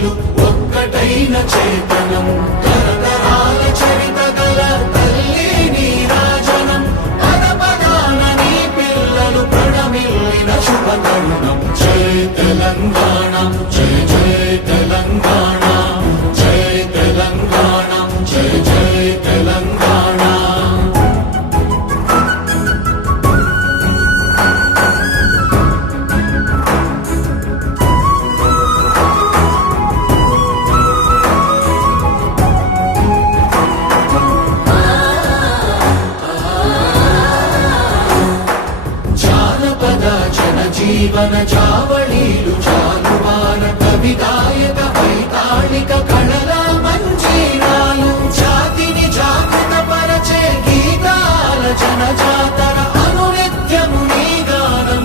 పిల్లలు ఒక్కటైన చేతనం తరతరాల చరిత గల తల్లి నీరాజనం పద పదాన నీ పిల్లలు ప్రణమిల్లిన శుభ తరుణం జై తెలంగాణ జై జై తెలంగాణ జై తెలంగాణ జై జై తెలంగాణ జీవన చావళీలు చాలువార కవి గాయక వైతాళిక కళల మంజీరాలు జాతిని జాగృత పరచే గీతాల జనజాతర అనునిత్యము నీ గానం